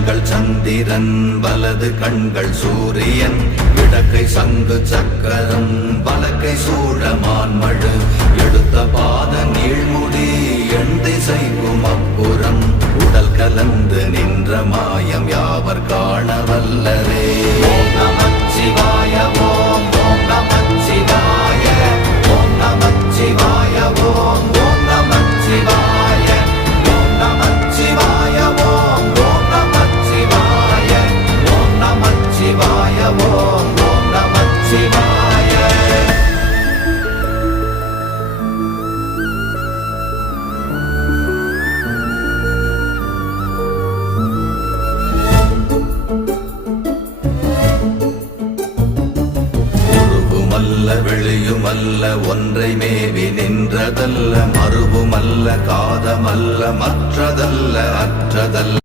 கண்கள் சந்திரன் வலது கண்கள் சூரியன் இடக்கை சங்கு சக்கரம் வலக்கை சூழமான்மழு எடுத்த பாத நீழ்முடி எண் திசைக்கும் அப்புறம் உடல் கலந்து நின்ற மாயம் யாவர் காண வல்லரே. ஓம் நமச்சிவாய ஓம் ஓம் நமச்சிவாய ஓம் நமச்சிவாய ஓம் ஓம் நமச்சிவாய ஓம் நமச்சிவாய ஓம் ஓம் நமச்சிவாய ஓம் நமச்சிவாய ஓம் ஓம் நமச்சிவாய. வெளியுமல்ல ஒன்றை மேவி நின்றதல்ல மறுவுமல்ல காதமல்ல மற்றதல்ல அற்றதல்ல